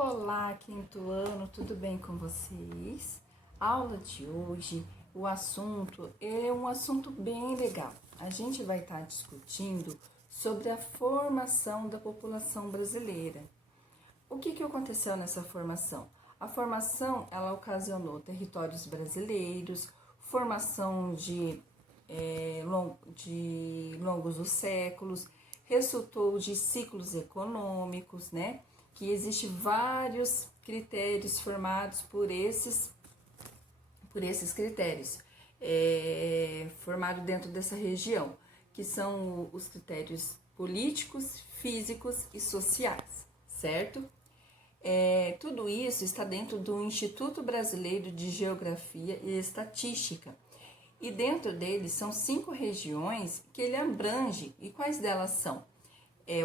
Olá, quinto ano, tudo bem com vocês? A aula de hoje, o assunto é um assunto bem legal. A gente vai estar discutindo sobre a formação da população brasileira. O que aconteceu nessa formação? A formação, ela ocasionou territórios brasileiros, formação de longos os séculos, resultou de ciclos econômicos, né? Que existem vários critérios formados por esses critérios, formados dentro dessa região, que são os critérios políticos, físicos e sociais, certo? Tudo isso está dentro do Instituto Brasileiro de Geografia e Estatística, e dentro dele são 5 regiões que ele abrange. E quais delas são?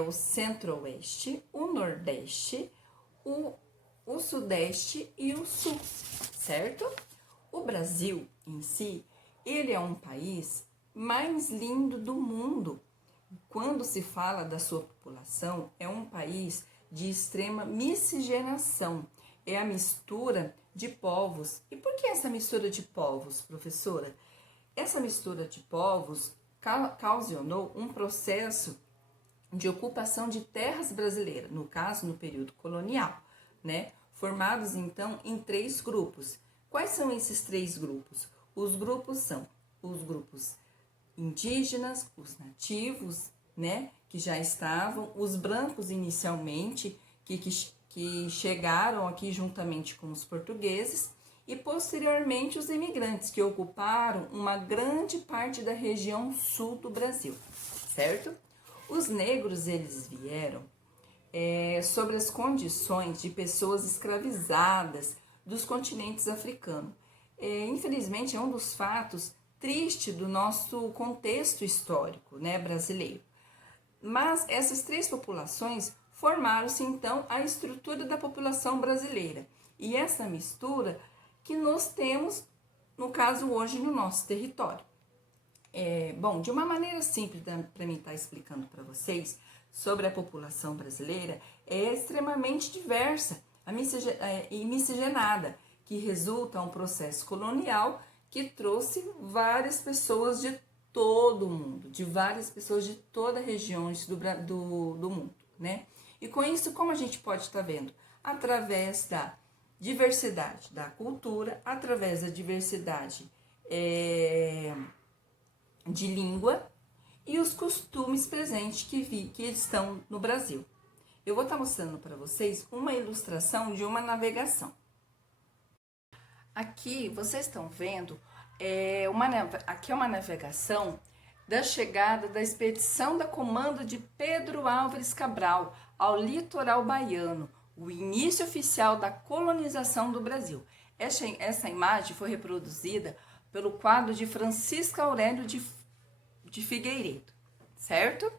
O Centro-Oeste, o Nordeste, o Sudeste e o Sul, certo? O Brasil em si, ele é um país mais lindo do mundo. Quando se fala da sua população, é um país de extrema miscigenação, é a mistura de povos. E por que essa mistura de povos, professora? Essa mistura de povos ocasionou um processo de ocupação de terras brasileiras, no caso, no período colonial, né? Formados, então, em 3 grupos. Quais são esses 3 grupos? Os grupos são os grupos indígenas, os nativos, né? Que já estavam, os brancos inicialmente, que chegaram aqui juntamente com os portugueses, e posteriormente os imigrantes, que ocuparam uma grande parte da região sul do Brasil, certo? Os negros, eles vieram sobre as condições de pessoas escravizadas dos continentes africanos. Infelizmente, é um dos fatos tristes do nosso contexto histórico, né, brasileiro. Mas essas 3 populações formaram-se, então, a estrutura da população brasileira. E essa mistura que nós temos, no caso, hoje, no nosso território. Bom, de uma maneira simples para mim estar explicando para vocês sobre a população brasileira, é extremamente diversa e miscigenada, que resulta um processo colonial que trouxe várias pessoas de todo o mundo, de várias pessoas de todas as regiões do mundo, né? E com isso, como a gente pode estar vendo? Através da diversidade da cultura, através da diversidade de língua e os costumes presentes que estão no Brasil. Eu vou estar mostrando para vocês uma ilustração de uma navegação. Aqui vocês estão vendo, aqui é uma navegação da chegada da expedição da comando de Pedro Álvares Cabral ao litoral baiano, o início oficial da colonização do Brasil. Essa imagem foi reproduzida pelo quadro de Francisco Aurélio de Figueiredo, certo?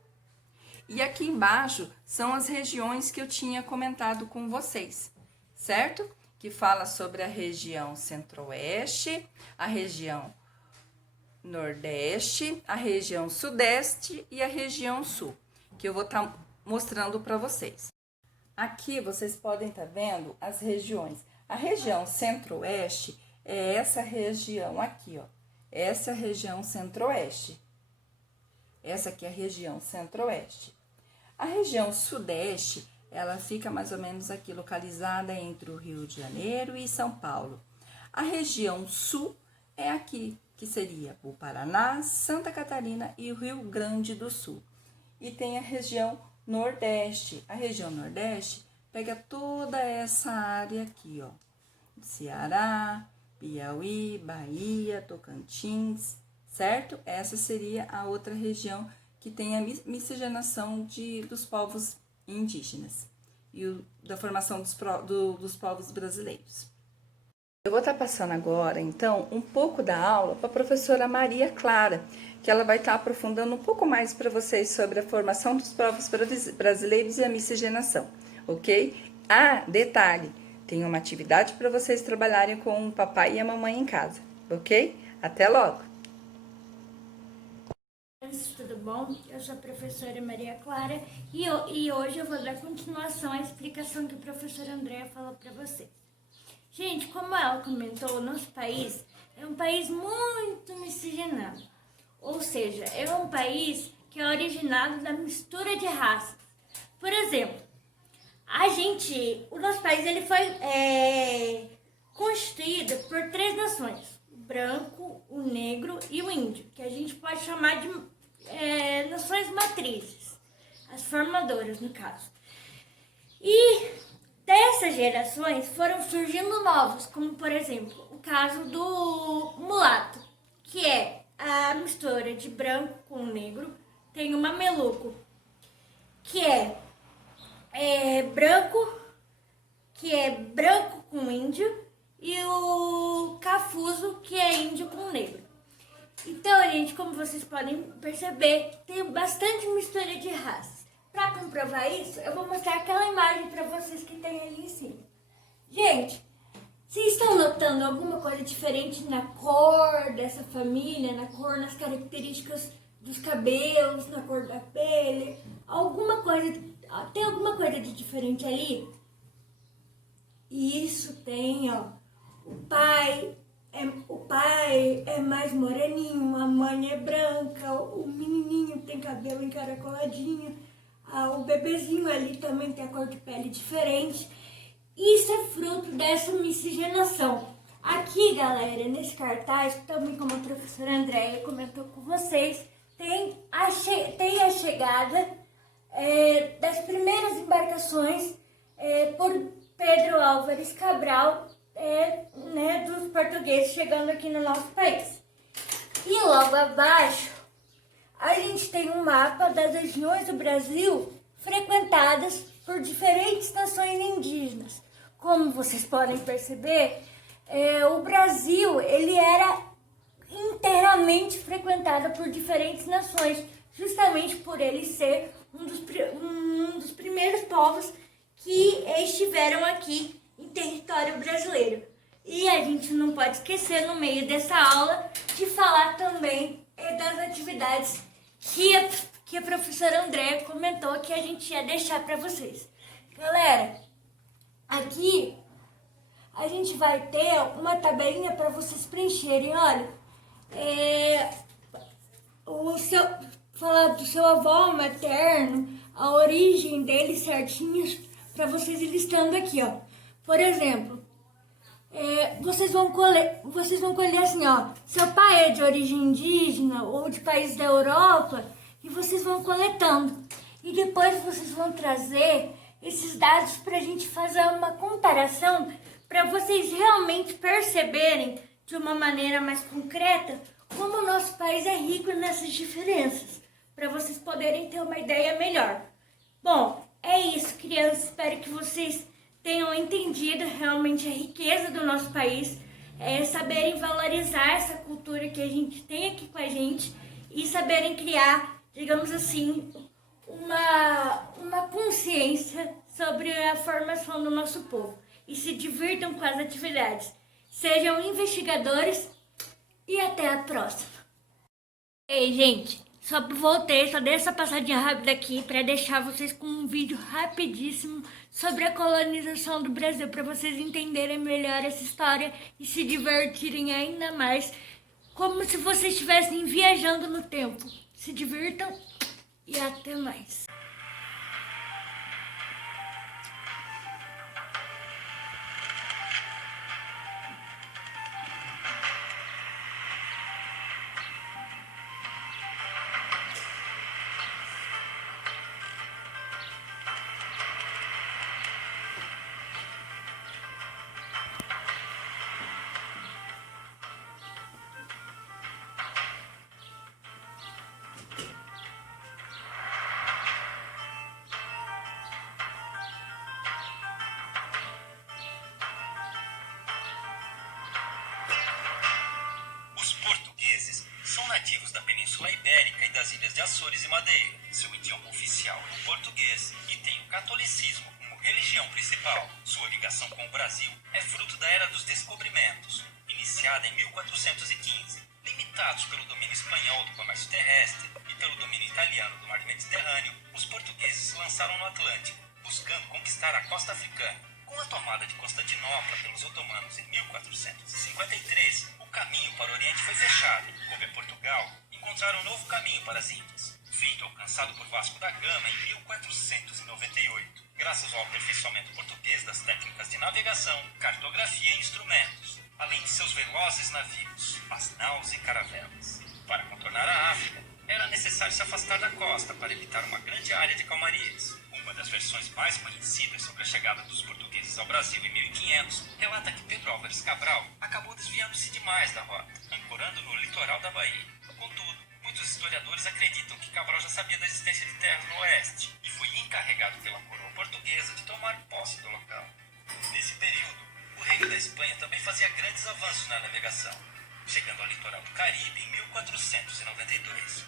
E aqui embaixo são as regiões que eu tinha comentado com vocês, certo? Que fala sobre a região Centro-Oeste, a região Nordeste, a região Sudeste e a região Sul, que eu vou estar mostrando para vocês. Aqui vocês podem estar vendo as regiões. A região Centro-Oeste é essa região aqui, ó. Essa é a região Centro-Oeste. Essa aqui é a região Centro-Oeste. A região Sudeste, ela fica mais ou menos aqui, localizada entre o Rio de Janeiro e São Paulo. A região Sul é aqui, que seria o Paraná, Santa Catarina e o Rio Grande do Sul. E tem a região Nordeste. A região Nordeste pega toda essa área aqui, ó. Ceará, Piauí, Bahia, Tocantins, certo? Essa seria a outra região que tem a miscigenação dos povos indígenas e da formação dos povos brasileiros. Eu vou estar passando agora, então, um pouco da aula para a professora Maria Clara, que ela vai estar aprofundando um pouco mais para vocês sobre a formação dos povos brasileiros e a miscigenação, ok? Detalhe, tem uma atividade para vocês trabalharem com o papai e a mamãe em casa, ok? Até logo! Tudo bom? Eu sou a professora Maria Clara e hoje eu vou dar continuação à explicação que a professora Andréa falou para vocês. Gente, como ela comentou, o nosso país é um país muito miscigenado, ou seja, é um país que é originado da mistura de raças. Por exemplo, o nosso país ele foi constituído por 3 nações: o branco, o negro e o índio, que a gente pode chamar de nações matrizes, as formadoras no caso. E dessas gerações foram surgindo novos, como por exemplo o caso do mulato, que é a mistura de branco com negro. Tem o mameluco, que é branco com índio, e o cafuso, que é índio com negro. Então, gente, como vocês podem perceber, tem bastante mistura de raças. Para comprovar isso, eu vou mostrar aquela imagem para vocês que tem ali em cima. Gente, vocês estão notando alguma coisa diferente na cor dessa família, na cor, nas características dos cabelos, na cor da pele? Tem alguma coisa de diferente ali? Isso tem, ó. O pai é mais moreninho, a mãe é branca, o menininho tem cabelo encaracoladinho, o bebezinho ali também tem a cor de pele diferente. Isso é fruto dessa miscigenação. Aqui, galera, nesse cartaz, também como a professora Andréa comentou com vocês, tem a chegada das primeiras embarcações por Pedro Álvares Cabral, dos portugueses chegando aqui no nosso país. E logo abaixo, a gente tem um mapa das regiões do Brasil frequentadas por diferentes nações indígenas. Como vocês podem perceber, o Brasil ele era inteiramente frequentado por diferentes nações, justamente por ele ser um dos primeiros povos que estiveram aqui em território brasileiro. E a gente não pode esquecer, no meio dessa aula, de falar também das atividades que a professora Andréa comentou que a gente ia deixar para vocês. Galera, aqui a gente vai ter uma tabelinha para vocês preencherem. Olha, falar do seu avô materno, a origem dele certinhos, para vocês ir listando aqui, ó. Por exemplo, vocês vão colher assim, ó, seu pai é de origem indígena ou de país da Europa, e vocês vão coletando. E depois vocês vão trazer esses dados para a gente fazer uma comparação, para vocês realmente perceberem de uma maneira mais concreta como o nosso país é rico nessas diferenças, para vocês poderem ter uma ideia melhor. Bom, é isso, crianças. Espero que vocês tenham entendido realmente a riqueza do nosso país, saberem valorizar essa cultura que a gente tem aqui com a gente e saberem criar, digamos assim, uma consciência sobre a formação do nosso povo. E se divirtam com as atividades. Sejam investigadores e até a próxima. Ei, gente, só dei essa passadinha rápida aqui para deixar vocês com um vídeo rapidíssimo sobre a colonização do Brasil, para vocês entenderem melhor essa história e se divertirem ainda mais, como se vocês estivessem viajando no tempo. Se divirtam e até mais. São nativos da Península Ibérica e das ilhas de Açores e Madeira. Seu idioma oficial é o português e tem o catolicismo como religião. região principal. Sua ligação com o Brasil é fruto da Era dos Descobrimentos, iniciada em 1415. Limitados pelo domínio espanhol do comércio terrestre e pelo domínio italiano do mar Mediterrâneo, os portugueses lançaram no Atlântico, buscando conquistar a costa africana. Com a tomada de Constantinopla pelos otomanos em 1453, o caminho para o Oriente foi fechado. Coube a Portugal encontrar um novo caminho para as Índias, feito alcançado por Vasco da Gama em 1498, graças ao aperfeiçoamento português das técnicas de navegação, cartografia e instrumentos, além de seus velozes navios, as naus e caravelas. Para contornar a África, era necessário se afastar da costa para evitar uma grande área de calmarias. Uma das versões mais conhecidas sobre a chegada dos portugueses ao Brasil em 1500 relata que Pedro Álvares Cabral acabou desviando-se demais da rota, ancorando no litoral da Bahia. Contudo, muitos historiadores acreditam que Cabral já sabia da existência de terras no oeste e foi encarregado pela coroa portuguesa de tomar posse do local. Nesse período, o reino da Espanha também fazia grandes avanços na navegação, chegando ao litoral do Caribe em 1492.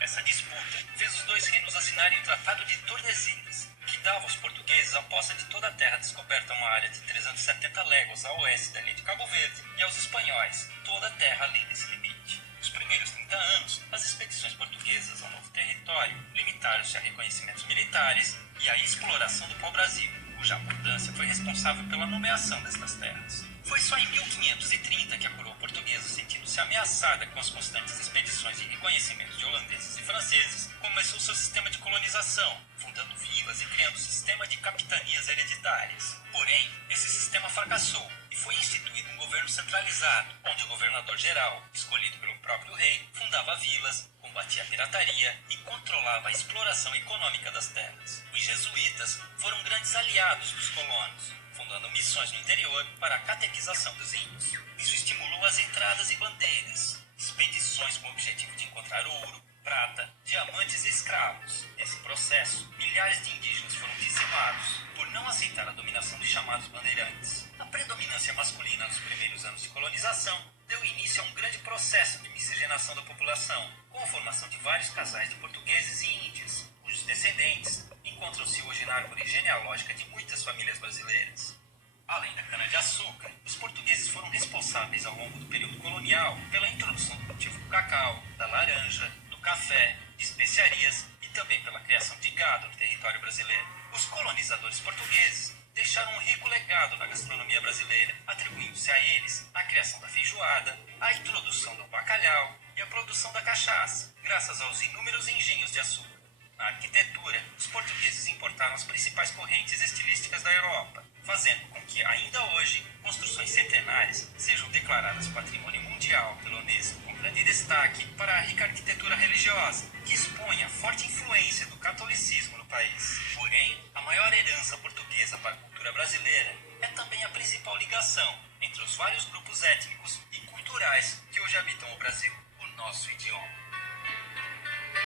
Essa disputa fez os dois reinos assinarem o Tratado de Tordesilhas, que dava aos portugueses a posse de toda a terra descoberta, uma área de 370 léguas a oeste da ilha de Cabo Verde, e aos espanhóis toda a terra além desse limite. Nos primeiros 30 anos, as expedições portuguesas ao novo território limitaram-se a reconhecimentos militares e à exploração do pau-brasil, cuja abundância foi responsável pela nomeação destas terras. Foi só em 1530 que a coroa portuguesa, sentindo-se ameaçada com as constantes expedições de reconhecimento de holandeses e franceses, começou seu sistema de colonização, fundando vilas e criando um sistema de capitanias hereditárias. Porém, esse sistema fracassou e foi instituído um governo centralizado, onde o governador-geral, escolhido pelo próprio rei, fundava vilas, combatia a pirataria e controlava a exploração econômica das terras. Os jesuítas foram grandes aliados dos colonos, fundando missões no interior para a catequização dos índios. Isso estimulou as entradas e bandeiras, expedições com o objetivo de encontrar ouro, prata, diamantes e escravos. Nesse processo, milhares de indígenas foram dizimados por não aceitar a dominação dos chamados bandeirantes. A predominância masculina nos primeiros anos de colonização deu início a um grande processo de miscigenação da população, com a formação de vários casais de portugueses e índios, cujos descendentes encontram-se hoje na árvore genealógica de muitas famílias brasileiras. Além da cana-de-açúcar, os portugueses foram responsáveis ao longo do período colonial pela introdução do cultivo do cacau, da laranja, do café, de especiarias e também pela criação de gado no território brasileiro. Os colonizadores portugueses deixaram um rico legado na gastronomia brasileira, atribuindo-se a eles a criação da feijoada, a introdução do bacalhau e a produção da cachaça, graças aos inúmeros engenhos de açúcar. Na arquitetura, os portugueses importaram as principais correntes estilísticas da Europa, fazendo com que, ainda hoje, construções centenárias sejam declaradas Patrimônio Mundial pela Unesco, com grande destaque para a rica arquitetura religiosa, que expõe a forte influência do catolicismo no país. Porém, a maior herança portuguesa para a cultura brasileira é também a principal ligação entre os vários grupos étnicos e culturais que hoje habitam o Brasil, o nosso idioma.